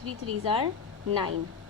3 3s are 9,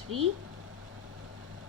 3,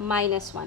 -1,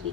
3.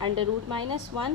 √-1,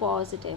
+1.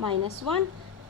-1,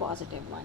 +1.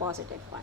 +1.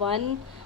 1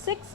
6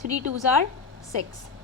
3 2s are 6.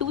2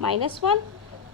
-1,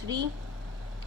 3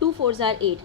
2 4s are 8.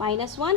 -1,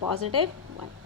+1.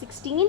16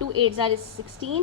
2 8s are 16.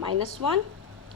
-1.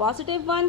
+1.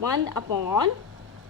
1/(()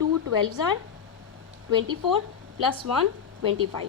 2 12 24 + 1 25,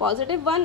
+1,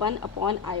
1/i,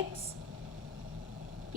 x +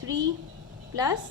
3 +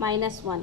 -1,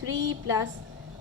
3 +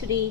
3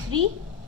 3,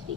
3,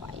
5,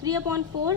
3/4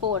4,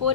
4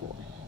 4,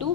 2.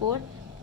4,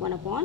1/2,